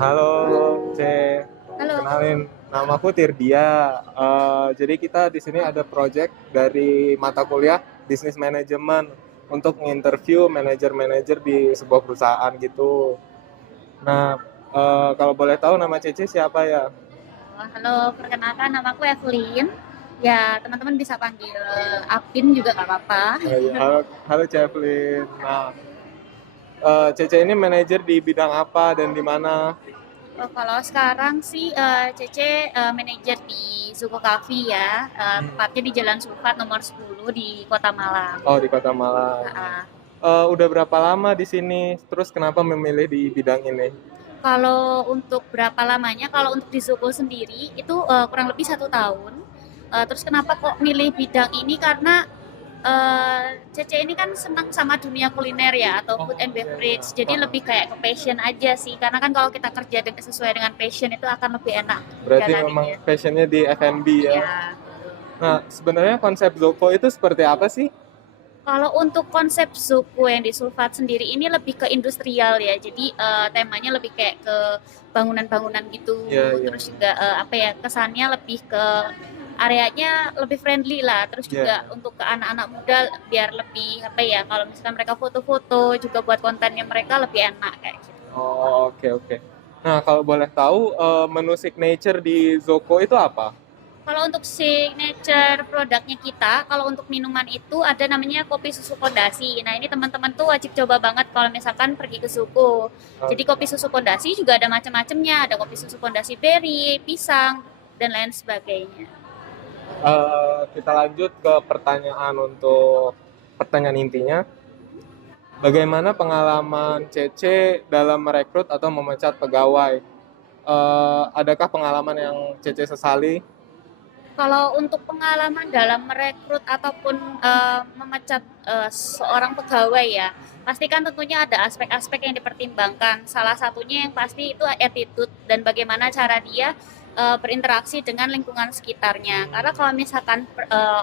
Halo, C. Halo. Kenalin, namaku Tirdia. Jadi kita di sini ada project dari mata kuliah Business Management untuk nginterview manajer-manajer di sebuah perusahaan gitu. Nah, kalau boleh tahu nama Cece siapa ya? Halo, perkenalkan namaku Evelyn. Ya, teman-teman bisa panggil Apin juga nggak apa-apa. Ya, halo Cevlin. Nah, Cece ini manajer di bidang apa dan di mana? Kalau sekarang sih Cece manajer di Zuko Cafe ya, tepatnya di Jalan Sulfat nomor 10 di Kota Malang. Oh, di Kota Malang. Uh, Udah berapa lama di sini? Terus kenapa memilih di bidang ini? Kalau untuk berapa lamanya, kalau untuk di Zuko sendiri itu kurang lebih 1 tahun. Terus kenapa kok milih bidang ini? Karena Cece ini kan senang sama dunia kuliner ya atau food and beverage, jadi lebih kayak ke passion aja sih. Karena kan kalau kita kerja sesuai dengan passion itu akan lebih enak Berarti memang jalaninnya. passionnya di F&B ya. Ya. Nah, sebenarnya konsep Zoko itu seperti apa sih? Kalau untuk konsep suku yang di Sulfat sendiri ini lebih ke industrial ya, jadi temanya lebih kayak ke bangunan-bangunan gitu, Iya, iya. terus juga apa ya kesannya lebih ke areanya lebih friendly lah, terus Iya. juga untuk ke anak-anak muda biar lebih apa ya kalau misalkan mereka foto-foto juga buat kontennya mereka lebih enak kayak gitu. Oh, oke, oke. Nah, kalau boleh tahu, menu signature di Zoko itu apa? Kalau untuk signature produknya kita, kalau untuk minuman itu ada namanya kopi susu pondasi. Nah, ini teman-teman tuh wajib coba banget kalau misalkan pergi ke suku. Jadi kopi susu pondasi juga ada macam-macamnya. Ada kopi susu pondasi berry, pisang, dan lain sebagainya. Kita lanjut ke pertanyaan untuk pertanyaan intinya. Bagaimana pengalaman Cece dalam merekrut atau memecat pegawai? Adakah pengalaman yang Cece sesali? Kalau untuk pengalaman dalam merekrut ataupun memecat seorang pegawai ya, pasti kan tentunya ada aspek-aspek yang dipertimbangkan. Salah satunya yang pasti itu attitude dan bagaimana cara dia berinteraksi dengan lingkungan sekitarnya. Karena kalau misalkan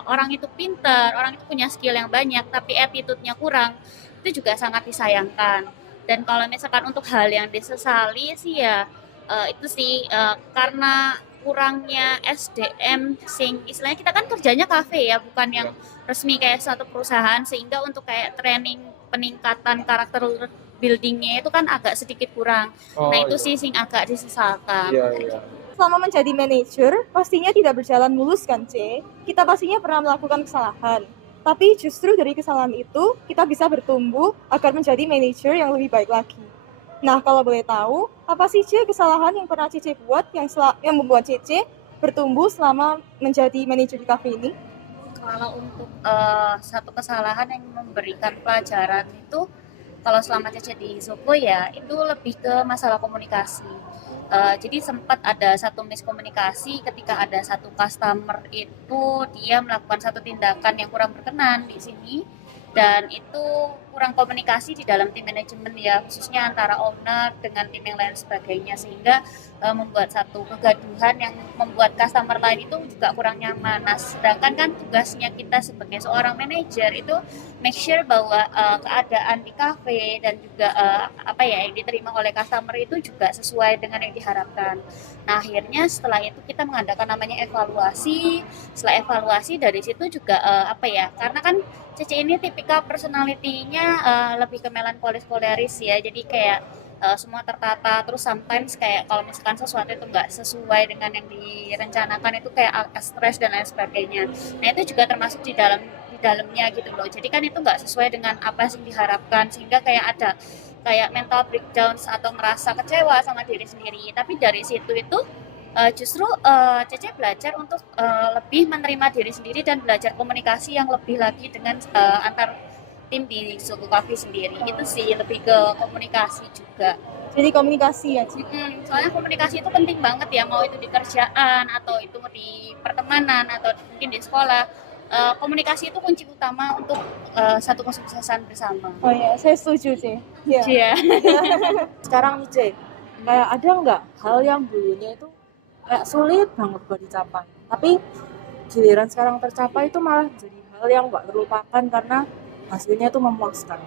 orang itu pintar, orang itu punya skill yang banyak, tapi attitude-nya kurang, itu juga sangat disayangkan. Dan kalau misalkan untuk hal yang disesali sih ya itu sih karena kurangnya SDM sing istilahnya kita kan kerjanya kafe ya bukan yang resmi kayak suatu perusahaan sehingga untuk kayak training peningkatan karakter buildingnya itu kan agak sedikit kurang. Nah Oh, itu sih iya. sing agak disesalkan. Iya, iya. Selama menjadi manajer, pastinya tidak berjalan mulus kan, C? Kita pastinya pernah melakukan kesalahan. Tapi justru dari kesalahan itu, kita bisa bertumbuh agar menjadi manajer yang lebih baik lagi. Nah, kalau boleh tahu, apa sih, C, kesalahan yang pernah Cici buat yang membuat Cici bertumbuh selama menjadi manajer di kafe ini? Kalau untuk satu kesalahan yang memberikan pelajaran itu kalau selama Cece di Zoko ya itu lebih ke masalah komunikasi. Jadi sempat ada satu miskomunikasi ketika ada satu customer itu dia melakukan satu tindakan yang kurang berkenan di sini dan itu kurang komunikasi di dalam tim manajemen ya khususnya antara owner dengan tim yang lain sebagainya sehingga membuat satu kegaduhan yang membuat customer lain itu juga kurang nyaman. Nah, sedangkan kan tugasnya kita sebagai seorang manajer itu make sure bahwa keadaan di cafe dan juga apa ya yang diterima oleh customer itu juga sesuai dengan yang diharapkan. Nah, akhirnya setelah itu kita mengadakan namanya evaluasi. Setelah evaluasi dari situ juga apa ya? Karena kan Cici ini tipikal personality-nya lebih ke melankolis koleris ya. Jadi kayak semua tertata terus sometimes kayak kalau misalkan sesuatu itu nggak sesuai dengan yang direncanakan itu kayak agak stres dan lain sebagainya. Nah itu juga termasuk di dalamnya gitu loh. Jadi kan itu nggak sesuai dengan apa yang diharapkan sehingga kayak ada kayak mental breakdowns atau merasa kecewa sama diri sendiri. Tapi dari situ itu justru Cece belajar untuk lebih menerima diri sendiri dan belajar komunikasi yang lebih lagi dengan antar tim di suku Coffee sendiri. Itu sih lebih ke komunikasi juga. Jadi komunikasi ya, Ci? Soalnya komunikasi itu penting banget ya, mau itu di kerjaan atau itu di pertemanan atau mungkin di sekolah. Komunikasi itu kunci utama untuk satu kesuksesan bersama. Oh ya, saya setuju, C. Iya. Iya. Sekarang nih C, kayak ada nggak hal yang dulunya itu kayak sulit banget buat dicapai, tapi giliran sekarang tercapai itu malah jadi hal yang nggak terlupakan karena hasilnya itu memuaskan.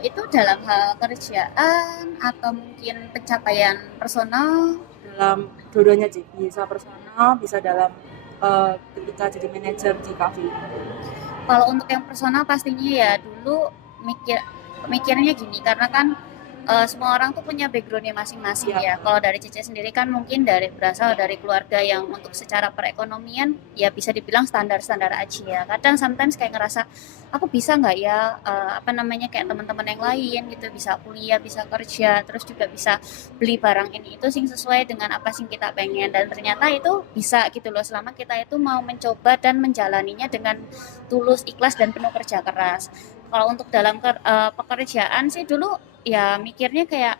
Itu dalam hal kerjaan atau mungkin pencapaian personal? dalam dua-duanya sih, bisa personal, bisa dalam ketika jadi manajer di kafe. Kalau untuk yang personal pastinya ya dulu mikirnya gini, karena kan semua orang tuh punya backgroundnya masing-masing Iya. ya. Kalau dari Cece sendiri kan mungkin berasal dari keluarga yang untuk secara perekonomian ya bisa dibilang standar-standar aja ya. Kadang sometimes kayak ngerasa aku bisa nggak ya apa namanya kayak teman-teman yang lain gitu, bisa kuliah, bisa kerja, terus juga bisa beli barang ini itu sing sesuai dengan apa sing kita pengen, dan ternyata itu bisa gitu loh selama kita itu mau mencoba dan menjalaninya dengan tulus, ikhlas dan penuh kerja keras. Kalau untuk dalam pekerjaan sih dulu ya mikirnya kayak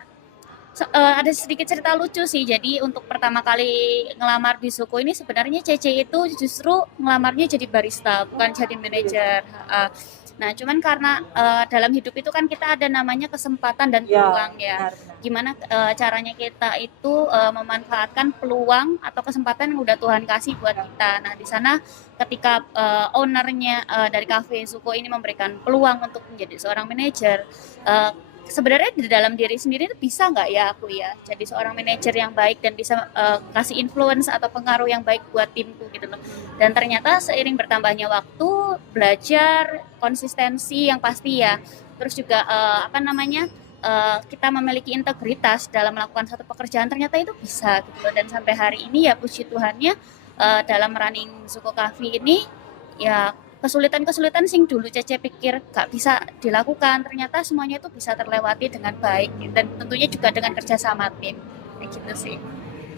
ada sedikit cerita lucu sih. Jadi untuk pertama kali ngelamar di Suko ini sebenarnya Cece itu justru ngelamarnya jadi barista, bukan jadi manajer. Nah, cuman karena dalam hidup itu kan kita ada namanya kesempatan dan Ya, peluang ya. benar-benar. Gimana caranya kita itu memanfaatkan peluang atau kesempatan yang udah Tuhan kasih buat kita. Nah, di sana ketika ownernya dari cafe Suko ini memberikan peluang untuk menjadi seorang manajer, uh, sebenarnya di dalam diri sendiri itu bisa nggak ya aku ya jadi seorang manajer yang baik dan bisa kasih influence atau pengaruh yang baik buat timku gitu loh. Dan ternyata seiring bertambahnya waktu, belajar, konsistensi yang pasti ya, terus juga apa namanya kita memiliki integritas dalam melakukan satu pekerjaan, ternyata itu bisa gitu loh. Dan sampai hari ini ya puji Tuhannya dalam running Suko Cafe ini ya kesulitan-kesulitan sing dulu Cece pikir gak bisa dilakukan, ternyata semuanya itu bisa terlewati dengan baik dan tentunya juga dengan kerjasama tim kayak gitu sih.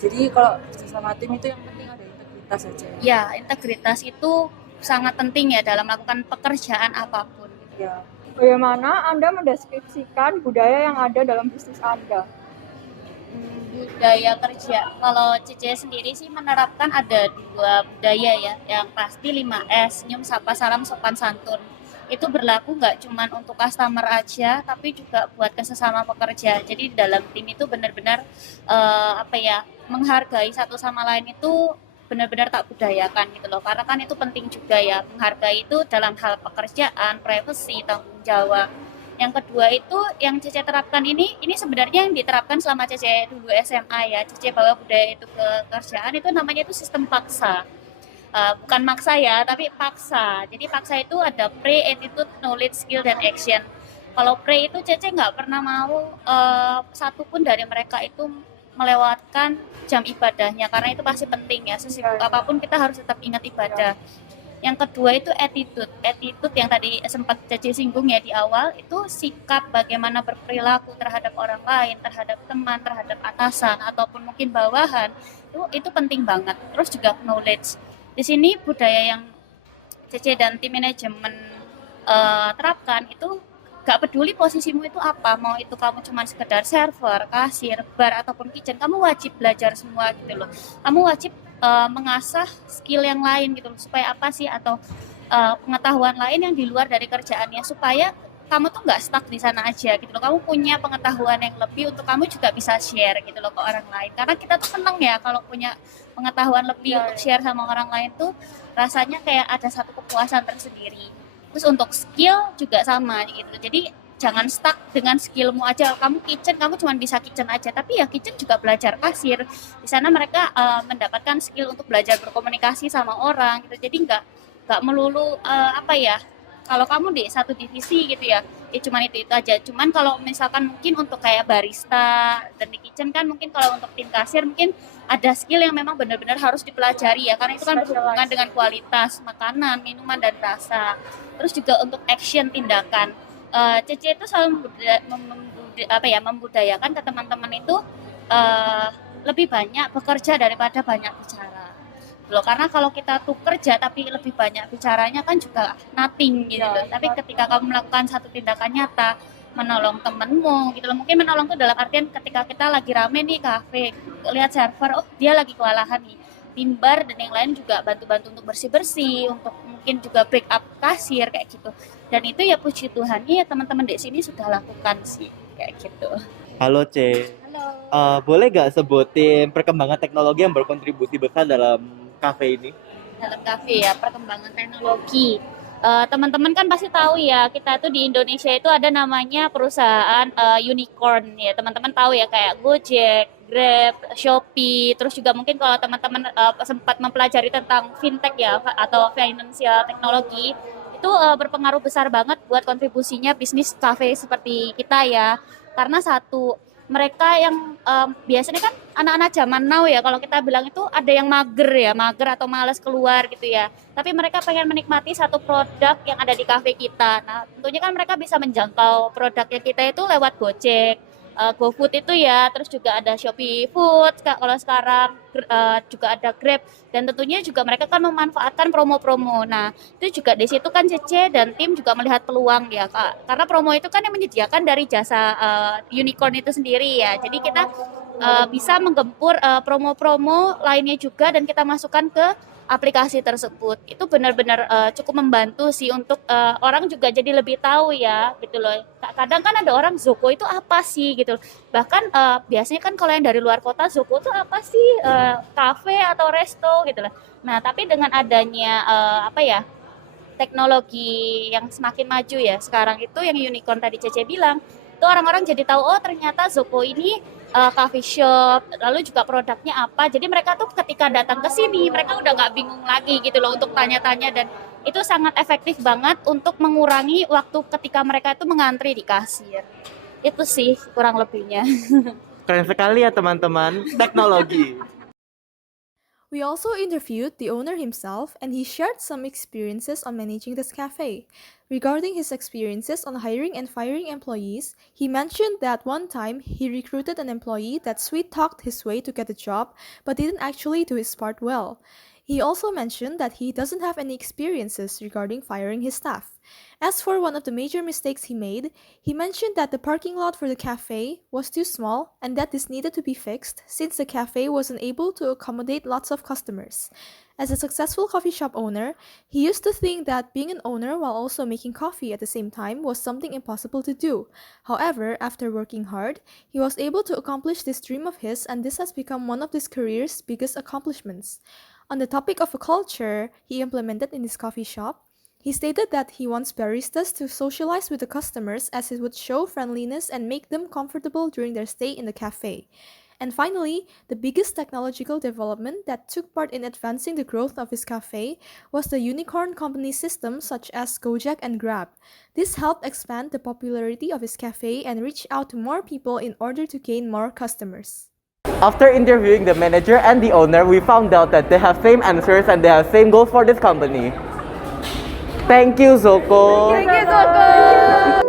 Jadi kalau bersama tim itu yang penting ada integritas aja. Ya, integritas itu sangat penting ya dalam melakukan pekerjaan apapun. Ya. Bagaimana Anda mendeskripsikan budaya yang ada dalam bisnis Anda? Budaya kerja. Kalau Cece sendiri sih menerapkan ada 2 budaya ya. Yang pasti 5S, senyum, sapa, salam, sopan, santun. Itu berlaku nggak cuma untuk customer aja, tapi juga buat sesama pekerja. Jadi di dalam tim itu benar-benar apa ya, menghargai satu sama lain itu benar-benar tak budayakan gitu loh. Karena kan itu penting juga ya, menghargai itu dalam hal pekerjaan, privasi, tanggung jawab. Yang kedua itu yang Cece terapkan ini sebenarnya yang diterapkan selama Cece dulu SMA ya. Cece bawa budaya itu ke kerjaan, itu namanya itu sistem paksa. Bukan maksa ya, tapi paksa. Jadi paksa itu ada pre, attitude, knowledge, skill, dan action. Kalau pre itu Cece nggak pernah mau satupun dari mereka itu melewatkan jam ibadahnya, karena itu pasti penting ya. Sesibuk apapun kita harus tetap ingat ibadah. Yang kedua itu attitude yang tadi sempat Cece singgung ya di awal, itu sikap bagaimana berperilaku terhadap orang lain, terhadap teman, terhadap atasan ataupun mungkin bawahan, itu penting banget. Terus juga knowledge. Di sini budaya yang Cece dan tim manajemen terapkan itu gak peduli posisimu itu apa, mau itu kamu cuma sekedar server, kasir, bar ataupun kitchen, kamu wajib belajar semua gitu loh. Kamu wajib mengasah skill yang lain gitu loh, supaya apa sih, atau pengetahuan lain yang di luar dari kerjaannya, supaya kamu tuh nggak stuck di sana aja gitu loh. Kamu punya pengetahuan yang lebih untuk kamu juga bisa share gitu loh ke orang lain. Karena kita tuh seneng ya kalau punya pengetahuan lebih untuk share sama orang lain tuh, rasanya kayak ada satu kepuasan tersendiri. Terus untuk skill juga sama gitu. Jadi jangan stuck dengan skillmu aja. Kamu kitchen, kamu cuma bisa kitchen aja, tapi ya kitchen juga belajar kasir. Di sana mereka mendapatkan skill untuk belajar berkomunikasi sama orang gitu. Jadi nggak melulu apa ya. Kalau kamu di satu divisi gitu ya cuma itu aja. Cuman kalau misalkan mungkin untuk kayak barista dan di kitchen kan mungkin kalau untuk tim kasir mungkin ada skill yang memang benar-benar harus dipelajari ya, karena itu kan berhubungan dengan kualitas makanan, minuman, dan rasa. Terus juga untuk action, tindakan. Cece itu selalu membudayakan ke teman-teman itu lebih banyak bekerja daripada banyak bicara loh. Karena kalau kita tuh kerja tapi lebih banyak bicaranya kan juga nothing gitu loh. Tapi ketika kamu melakukan satu tindakan nyata, menolong temenmu gitu loh. Mungkin menolong tuh dalam artian ketika kita lagi rame nih kafe, lihat server, oh dia lagi kewalahan nih, timbar dan yang lain juga bantu-bantu untuk bersih-bersih, untuk mungkin juga backup kasir kayak gitu. Dan itu ya puji Tuhan ya teman-teman di sini sudah lakukan sih kayak gitu. Halo C, Halo. boleh gak sebutin perkembangan teknologi yang berkontribusi besar dalam kafe ini? Dalam kafe ya, perkembangan teknologi. Teman-teman kan pasti tahu ya, kita tuh di Indonesia itu ada namanya perusahaan unicorn ya. Teman-teman tahu ya kayak Gojek, Grab, Shopee, terus juga mungkin kalau teman-teman sempat mempelajari tentang fintech ya atau financial technology, itu berpengaruh besar banget buat kontribusinya bisnis cafe seperti kita ya. Karena satu, mereka yang biasanya kan anak-anak zaman now ya, kalau kita bilang itu ada yang mager atau malas keluar gitu ya. Tapi mereka pengen menikmati satu produk yang ada di kafe kita. Nah, tentunya kan mereka bisa menjangkau produknya kita itu lewat Gojek, GoFood itu ya, terus juga ada Shopee Food kalau sekarang, juga ada Grab, dan tentunya juga mereka kan memanfaatkan promo-promo. Nah, itu juga di situ kan Cece dan tim juga melihat peluang ya Kak, karena promo itu kan yang menyediakan dari jasa unicorn itu sendiri ya. Jadi kita bisa menggempur promo-promo lainnya juga dan kita masukkan ke aplikasi tersebut. Itu benar-benar cukup membantu sih untuk orang juga jadi lebih tahu ya gitu loh. Kadang kan ada orang Zoko itu apa sih gitu. Bahkan biasanya kan kalau yang dari luar kota Zoko itu apa sih, kafe atau resto gitu loh. Nah, tapi dengan adanya teknologi yang semakin maju ya sekarang itu yang unicorn tadi Cece bilang, itu orang-orang jadi tahu oh ternyata Zoko ini coffee shop, lalu juga produknya apa. Jadi mereka tuh ketika datang ke sini mereka udah nggak bingung lagi gitu loh untuk tanya-tanya, dan itu sangat efektif banget untuk mengurangi waktu ketika mereka itu mengantri di kasir. Itu sih kurang lebihnya. Keren sekali ya teman-teman, teknologi. We also interviewed the owner himself, and he shared some experiences on managing this cafe. Regarding his experiences on hiring and firing employees, he mentioned that one time he recruited an employee that sweet-talked his way to get a job but didn't actually do his part well. He also mentioned that he doesn't have any experiences regarding firing his staff. As for one of the major mistakes he made, he mentioned that the parking lot for the cafe was too small and that this needed to be fixed since the cafe wasn't able to accommodate lots of customers. As a successful coffee shop owner, he used to think that being an owner while also making coffee at the same time was something impossible to do. However, after working hard, he was able to accomplish this dream of his, and this has become one of his career's biggest accomplishments. On the topic of a culture he implemented in his coffee shop, he stated that he wants baristas to socialize with the customers as it would show friendliness and make them comfortable during their stay in the cafe. And finally, the biggest technological development that took part in advancing the growth of his cafe was the unicorn company systems such as Gojek and Grab. This helped expand the popularity of his cafe and reach out to more people in order to gain more customers. After interviewing the manager and the owner, we found out that they have same answers and they have same goals for this company. Thank you, Zoko. Thank you, Zoko.